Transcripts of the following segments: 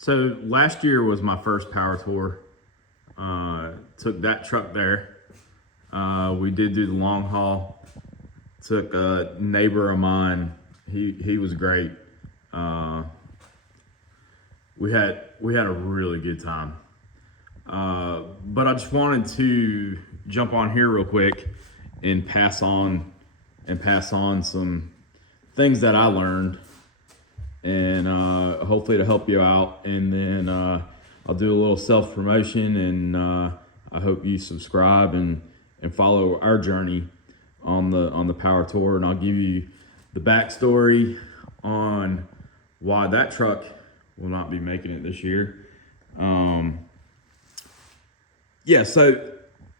So last year was my first power tour. Took that truck there. We did do the long haul. Took a neighbor of mine. He was great. We had a really good time. But I just wanted to jump on here real quick and pass on some things that I learned, and hopefully to help you out. And then I'll do a little self promotion, and I hope you subscribe and follow our journey on the power tour. And I'll give you the backstory on why that truck will not be making it this year. Yeah, so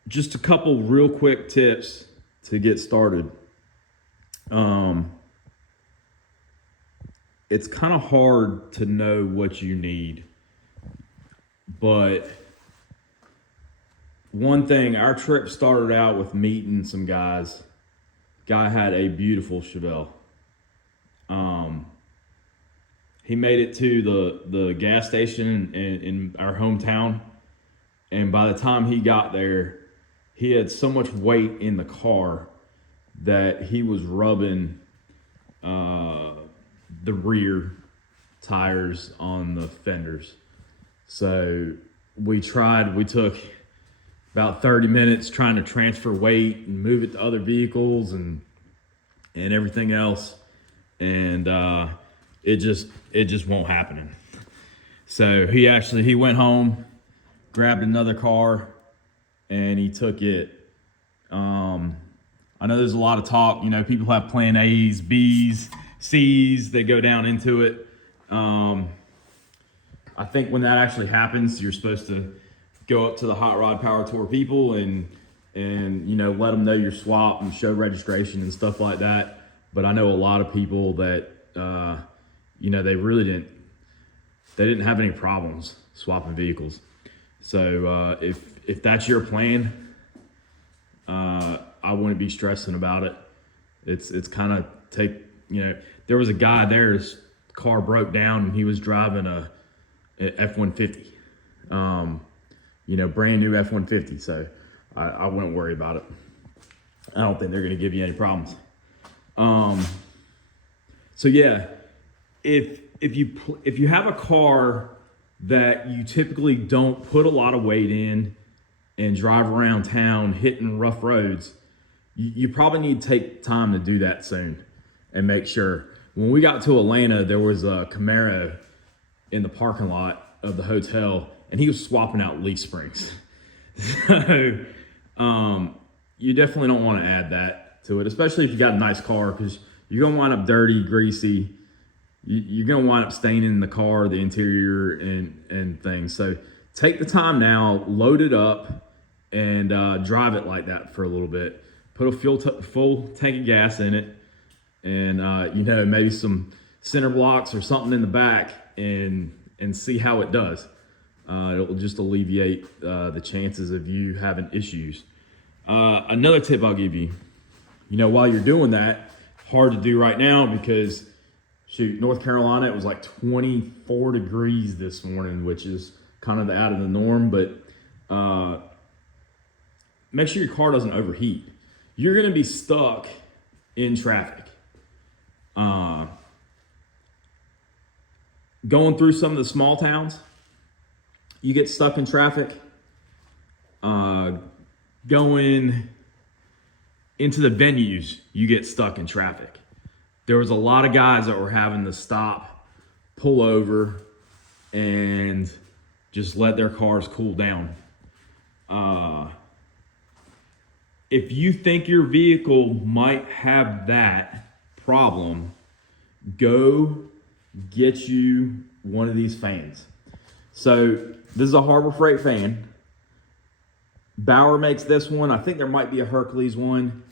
just a couple real quick tips to get started. It's kind of hard to know what you need, but one thing, our trip started out with meeting some guys. Guy had a beautiful Chevelle. He made it to the gas station in our hometown, and by the time he got there, he had so much weight in the car that he was rubbing the rear tires on the fenders. So we took about 30 minutes trying to transfer weight and move it to other vehicles and everything else. And it just won't happen. So he went home, grabbed another car, and he took it. I know there's a lot of talk, people have plan A's, B's, C's, they go down into it. I think when that actually happens, you're supposed to go up to the Hot Rod Power Tour people and let them know your swap and show registration and stuff like that. But I know a lot of people that they didn't have any problems swapping vehicles. So if that's your plan, I wouldn't be stressing about it. It's kind of there was a guy there, his car broke down and he was driving a F-150, brand new F-150. So I wouldn't worry about it. I don't think they're going to give you any problems. So yeah, if you have a car that you typically don't put a lot of weight in and drive around town hitting rough roads, you probably need to take time to do that soon and make sure. When we got to Atlanta, there was a Camaro in the parking lot of the hotel, and he was swapping out leaf springs. So you definitely don't want to add that to it, especially if you got a nice car, because you're going to wind up dirty, greasy. You're going to wind up staining the car, the interior, and things. So take the time now, load it up, and drive it like that for a little bit. Put a full tank of gas in it, and maybe some center blocks or something in the back, and see how it does. It'll just alleviate the chances of you having issues. Another tip I'll give you, while you're doing that, hard to do right now because North Carolina, it was like 24 degrees this morning, which is kind of out of the norm, but make sure your car doesn't overheat. You're going to be stuck in traffic. Going through some of the small towns, you get stuck in traffic. Going into the venues, you get stuck in traffic. There was a lot of guys that were having to stop, pull over, and just let their cars cool down. If you think your vehicle might have that problem, go get you one of these fans. So this is a Harbor Freight fan. Bauer makes this one. I think there might be a Hercules one.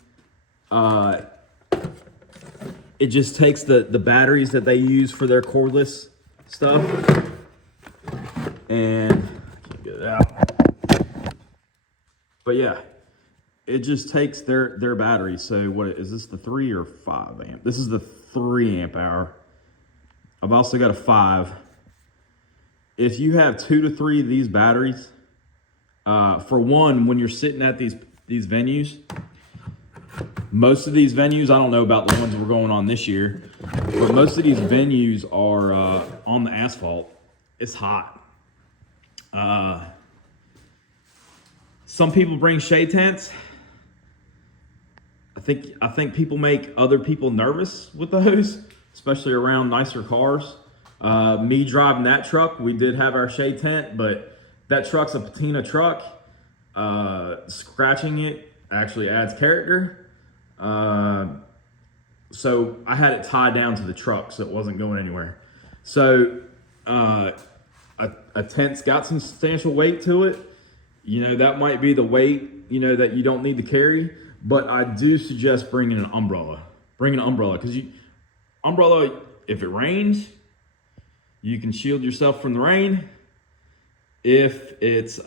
It just takes the batteries that they use for their cordless stuff, and I can't get it out. But yeah, it just takes their batteries. So what is this, the 3 or 5 amp? This is the 3 amp hour. I've also got a 5. if you have 2 to 3 of these batteries, for one, when you're sitting at these venues, most of these venues, I don't know about the ones we're going on this year, but most of these venues are on the asphalt. It's hot. Some people bring shade tents. I think people make other people nervous with those, especially around nicer cars. Me driving that truck, we did have our shade tent, but that truck's a patina truck. Scratching it actually adds character. So I had it tied down to the truck so it wasn't going anywhere. So a tent's got some substantial weight to it. You know, that might be the weight, you know, that you don't need to carry. But I do suggest bringing an umbrella. Bring an umbrella, because umbrella, if it rains, you can shield yourself from the rain. If it's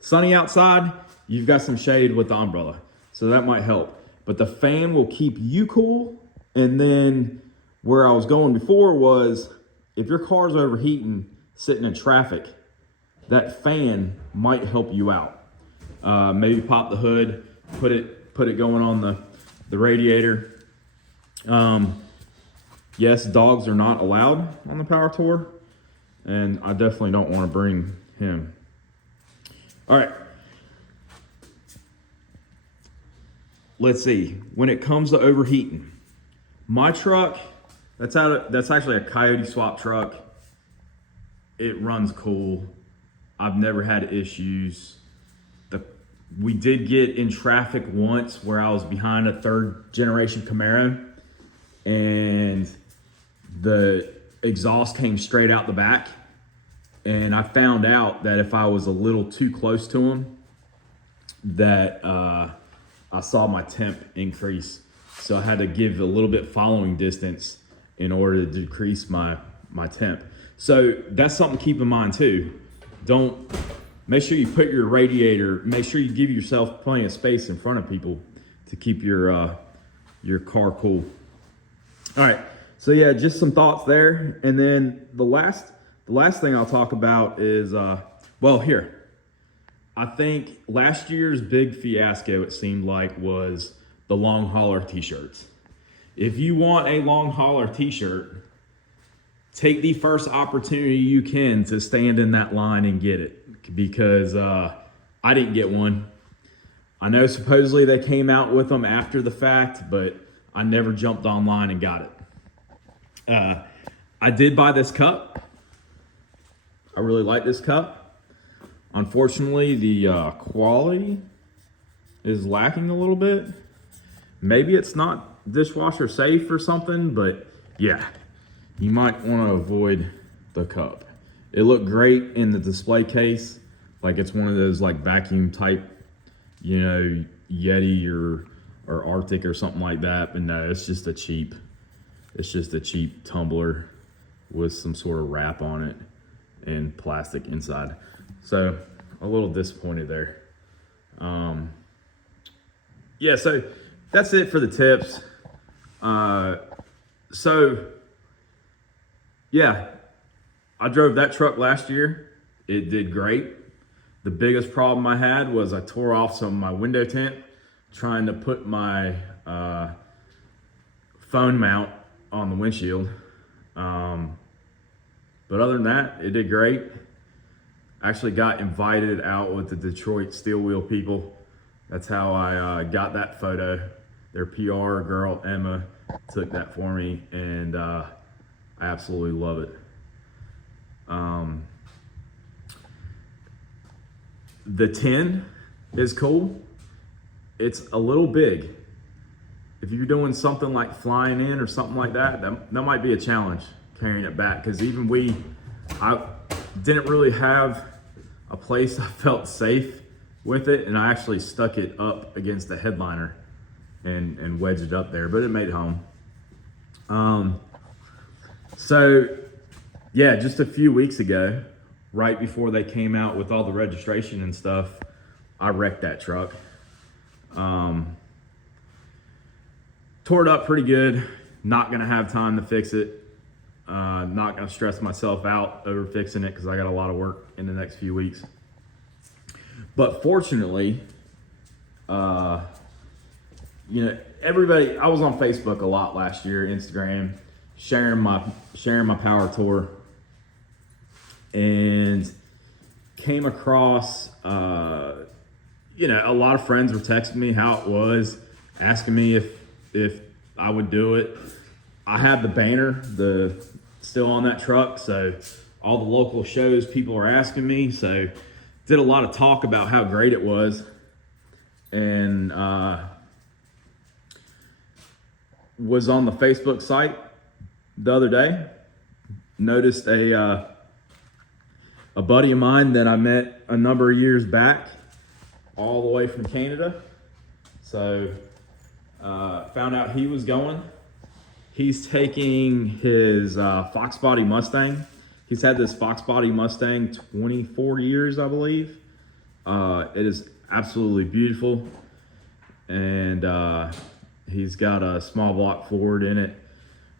sunny outside, you've got some shade with the umbrella. So that might help. But the fan will keep you cool. And then where I was going before was, if your car's overheating sitting in traffic, that fan might help you out. Maybe pop the hood, put it going on the radiator. Yes, dogs are not allowed on the Power Tour, and I definitely don't want to bring him. All right. Let's see. When it comes to overheating, my truck, that's actually a Coyote swap truck. It runs cool. I've never had issues. We did get in traffic once where I was behind a 3rd generation Camaro, and the exhaust came straight out the back. And I found out that if I was a little too close to him, that I saw my temp increase. So I had to give a little bit following distance in order to decrease my temp. So that's something to keep in mind too. Make sure you put your radiator, make sure you give yourself plenty of space in front of people to keep your car cool. All right, so yeah, just some thoughts there. And then the last thing I'll talk about is, here. I think last year's big fiasco, it seemed like, was the long hauler t-shirts. If you want a long hauler t-shirt, take the first opportunity you can to stand in that line and get it, because I didn't get one. I know supposedly they came out with them after the fact, but I never jumped online and got it. I did buy this cup. I really like this cup. Unfortunately, the quality is lacking a little bit. Maybe it's not dishwasher safe or something, but yeah, you might want to avoid the cup. It looked great in the display case, like it's one of those like vacuum type, you know, Yeti or Arctic or something like that. But no, it's just a cheap tumbler with some sort of wrap on it and plastic inside. So a little disappointed there. Yeah, so that's it for the tips. So yeah, I drove that truck last year. It did great. The biggest problem I had was I tore off some of my window tint trying to put my phone mount on the windshield. But other than that, it did great. Actually got invited out with the Detroit Steel Wheel people. That's how I got that photo. Their PR girl, Emma, took that for me, and I absolutely love it. The 10 is cool. It's a little big. If you're doing something like flying in or something like that, that might be a challenge carrying it back, because even I didn't really have a place I felt safe with it, and I actually stuck it up against the headliner and wedged it up there, but it made it home. So yeah, just a few weeks ago, right before they came out with all the registration and stuff, I wrecked that truck. Tore it up pretty good. Not gonna have time to fix it. Not gonna stress myself out over fixing it because I got a lot of work in the next few weeks. But fortunately, everybody, I was on Facebook a lot last year, Instagram, sharing my power tour, and came across, a lot of friends were texting me how it was, asking me if I would do it. I have the banner, still on that truck, so all the local shows, people are asking me, so did a lot of talk about how great it was, and was on the Facebook site the other day, noticed a buddy of mine that I met a number of years back, all the way from Canada, so found out he was going. He's taking his Fox Body Mustang. He's had this Fox Body Mustang 24 years, I believe. It is absolutely beautiful. And he's got a small block Ford in it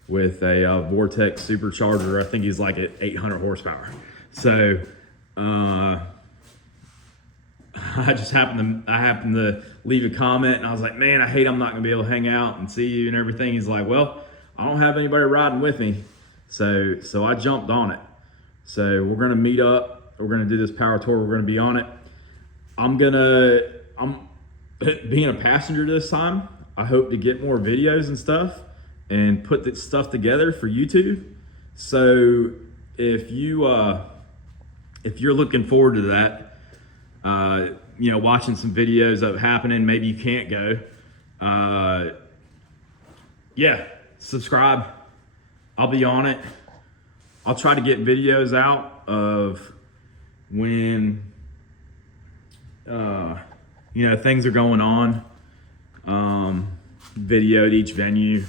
with a Vortex supercharger. I think he's like at 800 horsepower. So I happened to leave a comment, and I was like, man, I hate I'm not gonna be able to hang out and see you and everything. He's like, well, I don't have anybody riding with me. So I jumped on it. So we're gonna meet up. We're gonna do this power tour. We're gonna be on it. I'm being a passenger this time. I hope to get more videos and stuff and put this stuff together for YouTube. So if you're looking forward to that, watching some videos of it happening, maybe you can't go. Subscribe. I'll be on it. I'll try to get videos out of when things are going on. Videoed each venue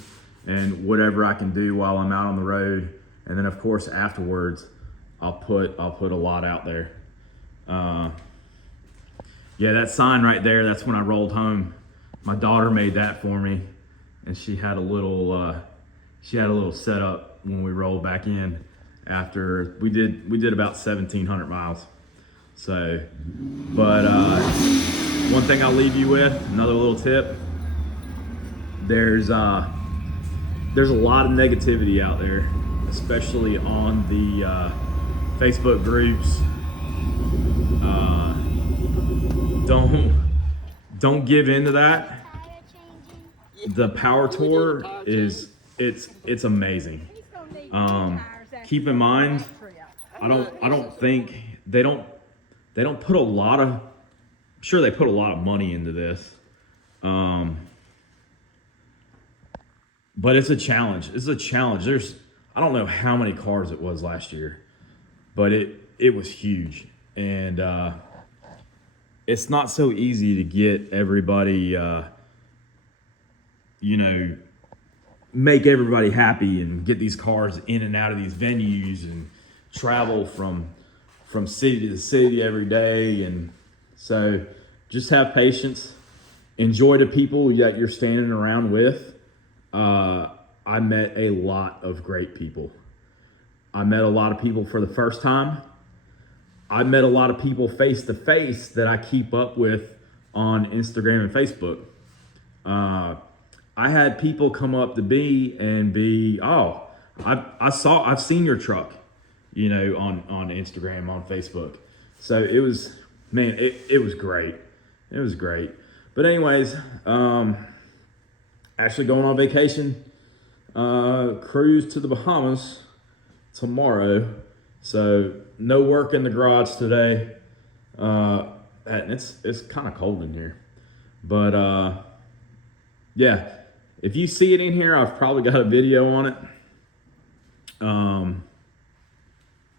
and whatever I can do while I'm out on the road, and then of course afterwards I'll put a lot out there. That sign right there, that's when I rolled home. My daughter made that for me, and she had a little setup when we rolled back in after we did about 1,700 miles. So, but one thing I'll leave you with, another little tip. There's a lot of negativity out there, especially on the Facebook groups. Don't give into that. The power tour it's amazing. Keep in mind, I don't think they don't put a lot of, I'm sure they put a lot of money into this. But it's a challenge. I don't know how many cars it was last year, but it was huge. And it's not so easy to get everybody, make everybody happy and get these cars in and out of these venues and travel from city to city every day. And so just have patience, enjoy the people that you're standing around with. I met a lot of great people. I met a lot of people for the first time. I met a lot of people face to face that I keep up with on Instagram and Facebook. I had people come up to me and be, oh, I've seen your truck, on Instagram, on Facebook. So it was, man, it was great. It was great. But anyways, actually going on vacation, cruise to the Bahamas tomorrow. So no work in the garage today. And it's kind of cold in here, but if you see it in here, I've probably got a video on it.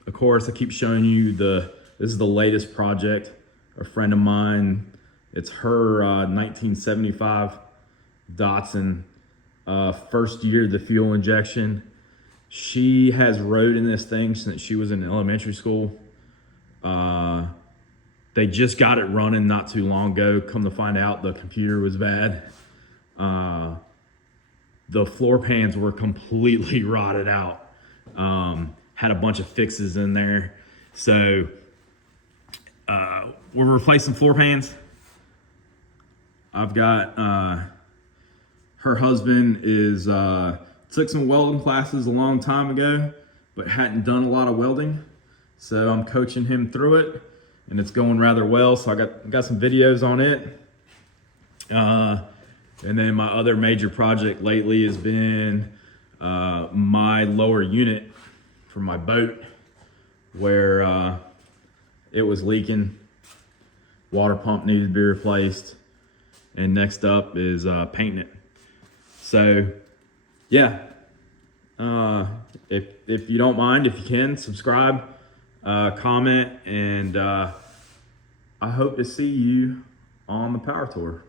Of course, I keep showing you this is the latest project. A friend of mine, it's her 1975 Datsun, first year of the fuel injection. She has rode in this thing since she was in elementary school. They just got it running not too long ago. Come to find out, the computer was bad. The floor pans were completely rotted out. Had a bunch of fixes in there. So we're replacing floor pans. I've got her husband is took some welding classes a long time ago, but hadn't done a lot of welding. So I'm coaching him through it, and it's going rather well. So I got some videos on it. And then my other major project lately has been my lower unit for my boat, where it was leaking. Water pump needed to be replaced. And next up is painting it. So yeah, if you don't mind, if you can, subscribe, comment, and I hope to see you on the power tour.